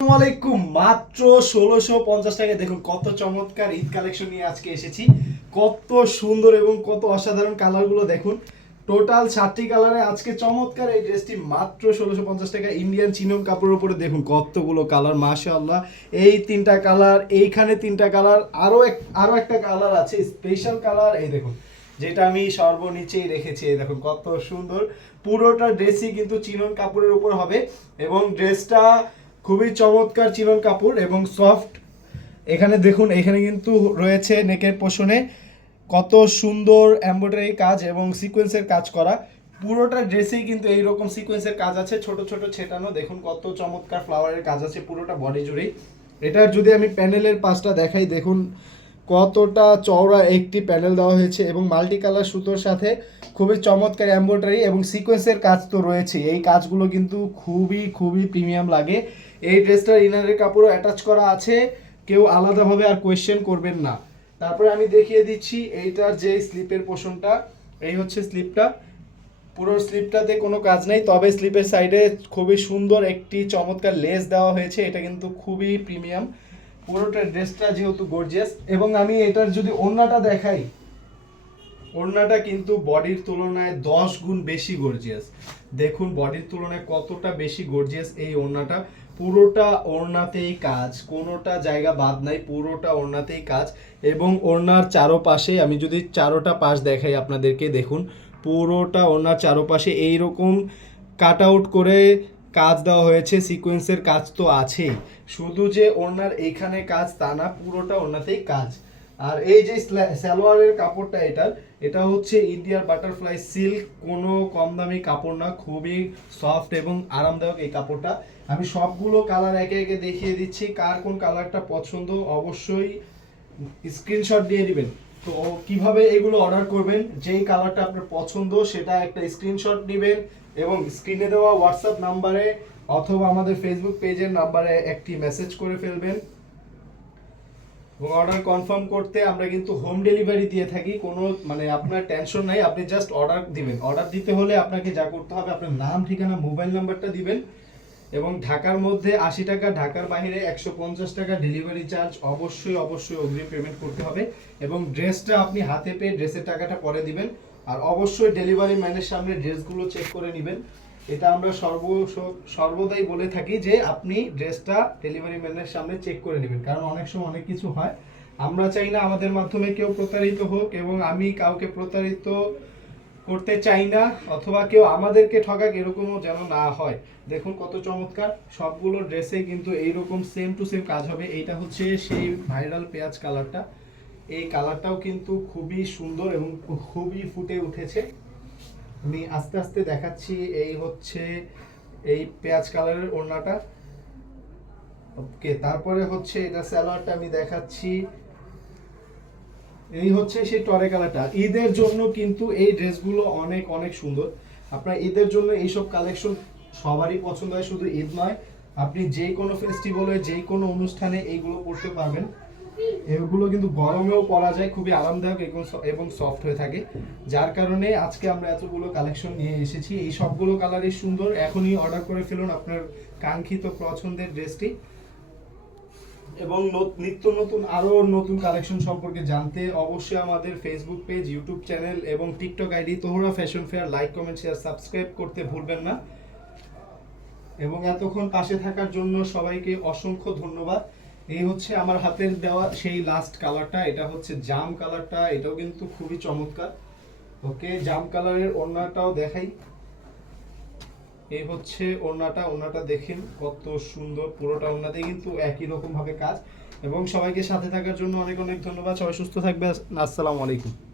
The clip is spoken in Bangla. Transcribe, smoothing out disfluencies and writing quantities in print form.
আসসালামাইকুম। মাত্র ১৬৫০ টাকায় দেখুন কত চমৎকার ঈদ কালেকশন নিয়ে আজকে এসেছি। কত সুন্দর এবং কত অসাধারণ কালারগুলো দেখুন। টোটাল 7টি কালারে আজকে চমৎকার এই ড্রেসটি মাত্র ১৬৫০ টাকা ইন্ডিয়ান চিনন কাপড়ের উপরে দেখুন কতগুলো কালার, মাশাআল্লাহ। এই তিনটা কালার, এইখানে তিনটা কালার, আরো একটা কালার আছে স্পেশাল কালার, এই দেখুন যেটা আমি সর্বনিচেই রেখেছি। এই দেখুন কত সুন্দর। পুরোটা ড্রেসই কিন্তু চিনন কাপড়ের উপর হবে এবং ড্রেসটা খুবই চমৎকার চিনন কাপড় এবং সফট। এখানে দেখুন, এখানে কিন্তু রয়েছে নেকের পোষণে কত সুন্দর এমব্রয়ডারি কাজ এবং সিকোয়েন্সের কাজ করা। পুরোটা ড্রেসেই কিন্তু এইরকম সিকোয়েন্সের কাজ আছে, ছোট ছোট ছেটানো। দেখুন কত চমৎকার ফ্লাওয়ারের কাজ আছে পুরোটা বডি জুড়েই। এটার যদি আমি প্যানেলের পাশটা দেখাই, দেখুন কতটা চওড়া একটি প্যানেল দেওয়া হয়েছে এবং মাল্টি কালার সুতোর সাথে খুবই চমৎকার এমব্রয়ডারি এবং সিকোয়েন্সের কাজ তো রয়েছে। এই কাজগুলো কিন্তু খুবই খুবই প্রিমিয়াম লাগে। এই ড্রেসটার ইনারের কাপড়ও অ্যাটাচ করা আছে, কেউ আলাদাভাবে আর কোয়েশ্চেন করবেন না। তারপরে আমি দেখিয়ে দিচ্ছি এইটার যে স্লিপের পোর্শনটা, এই হচ্ছে স্লিপটা। পুরো স্লিপটাতে কোনো কাজ নেই, তবে স্লিপের সাইডে খুবই সুন্দর একটি চমৎকার লেস দেওয়া হয়েছে। এটা কিন্তু খুবই প্রিমিয়াম। পুরোটা ড্রেসটা যেহেতু গর্জিয়াস। এবং আমি এটার যদি ওড়নাটা দেখাই, ওড়নাটা কিন্তু বডির তুলনায় 10 গুণ বেশি গর্জিয়াস। দেখুন বডির তুলনায় কতটা বেশি গর্জিয়াস এই ওড়নাটা। পুরোটা ওড়নাতেই কাজ, কোনোটা জায়গা বাদ নাই, পুরোটা ওড়নাতেই কাজ। এবং ওড়নার চারোপাশে আমি যদি চারোটা পাশ দেখাই আপনাদেরকে, দেখুন পুরোটা ওড়নার চারোপাশে এইরকম কাট আউট করে কাজ দেওয়া হয়েছে। সিকোয়েন্সের কাজ তো আছেই, শুধু যে ওড়নার এইখানে কাজ তা না, পুরোটা ওড়নাতেই কাজ। আর এই যে সালোয়ারের কাপড়টা, এটা হচ্ছে ইন্ডিয়ার বাটারফ্লাই সিল্ক, কোনো কম দামি কাপড় না, খুবই সফট এবং আরামদায়ক এই কাপড়টা। আমি সবগুলো কালার একে একে দেখিয়ে দিচ্ছি। কার কোন কালারটা পছন্দ অবশ্যই স্ক্রিনশট দিয়ে দিবেন। তো কিভাবে এগুলো অর্ডার করবেন, যেই কালারটা আপনার পছন্দ সেটা একটা স্ক্রিনশট নেবেন এবং স্ক্রিনে দেওয়া হোয়াটসঅ্যাপ নাম্বারে অথবা আমাদের ফেসবুক পেজের নাম্বারে একটি মেসেজ করে ফেলবেন। অর্ডার কনফার্ম করতে আমরা কিন্তু হোম ডেলিভারি দিয়ে থাকি, কোনো আপনার টেনশন নাই। আপনি জাস্ট অর্ডার দিবেন। অর্ডার দিতে হলে আপনাকে যা করতে হবে, আপনার নাম, ঠিকানা, মোবাইল নাম্বারটা দিবেন এবং ঢাকার মধ্যে 80 টাকা, ঢাকার বাইরে 150 টাকা ডেলিভারি চার্জ অবশ্যই অবশ্যই অগ্রিম পেমেন্ট করতে হবে। এবং ড্রেসটা আপনি হাতে পেয়ে ড্রেসের টাকাটা পরে দিবেন। আর অবশ্যই ডেলিভারি ম্যানের সামনে ড্রেসগুলো চেক করে নেবেন। এটা আমরা সর্বদাই বলে থাকি যে আপনি ড্রেসটা ডেলিভারি ম্যানের সামনে চেক করে নেবেন, কারণ অনেক সময় অনেক কিছু হয়। আমরা চাই না আমাদের মাধ্যমে কেউ প্রতারিত হোক এবং আমি কাউকে প্রতারিত করতে চাই না, অথবা কেউ আমাদেরকে ঠকাক, এরকমও যেন না হয়। দেখুন কত চমৎকার সবগুলো ড্রেসে কিন্তু এইরকম সেম টু সেম কাজ হবে। এইটা হচ্ছে সেই ভাইরাল পেঁয়াজ কালারটা, এই কালারটাও কিন্তু খুবই সুন্দর এবং খুবই ফুটে উঠেছে। আমি আস্তে আস্তে দেখাচ্ছি। এই হচ্ছে এই পেঁয়াজ কালারের ওড়নাটা, ওকে। তারপরে হচ্ছে এটা সালোয়ারটা আমি দেখাচ্ছি। এই হচ্ছে সেই টরে কালারটা। ঈদের জন্য কিন্তু এই ড্রেসগুলো অনেক অনেক সুন্দর। আপনার ঈদের জন্য এইসব কালেকশন সবারই পছন্দ হয়, শুধু ঈদ নয়, আপনি যে কোনো ফেস্টিভ্যালে যে কোনো অনুষ্ঠানে এইগুলো পরতে পারবেন। এগুলো কিন্তু গরমেও পরা যায়, খুবই আরামদায়ক এবং সফট হয়ে থাকে। যার কারণে আজকে আমরা এতগুলো কালেকশন নিয়ে এসেছি। এই সবগুলো কালারই সুন্দর। এখনই অর্ডার করে ফেলুন আপনার কাঙ্ক্ষিত পছন্দের ড্রেসটি। এবং নিত্য নতুন আরও নতুন কালেকশন সম্পর্কে জানতে অবশ্যই আমাদের ফেসবুক পেজ, ইউটিউব চ্যানেল এবং TikTok ID Tohra fashion fair like, comment, share, subscribe করতে ভুলবেন না। এবং এতক্ষণ পাশে থাকার জন্য সবাইকে অসংখ্য ধন্যবাদ। এই হচ্ছে আমার হাতের দেওয়া সেই লাস্ট কালারটা, এটা হচ্ছে জাম কালারটা, এটাও কিন্তু খুবই চমৎকার। ওকে, জাম কালারের ওড়নাটাও দেখাই। এই হচ্ছে ওড়নাটা দেখেন কত সুন্দর। পুরোটা ওড়নাতে কিন্তু একই রকম ভাবে কাজ। এবং সবাইকে সাথে থাকার জন্য অনেক অনেক ধন্যবাদ। সবাই সুস্থ থাকবে। আসসালামু আলাইকুম।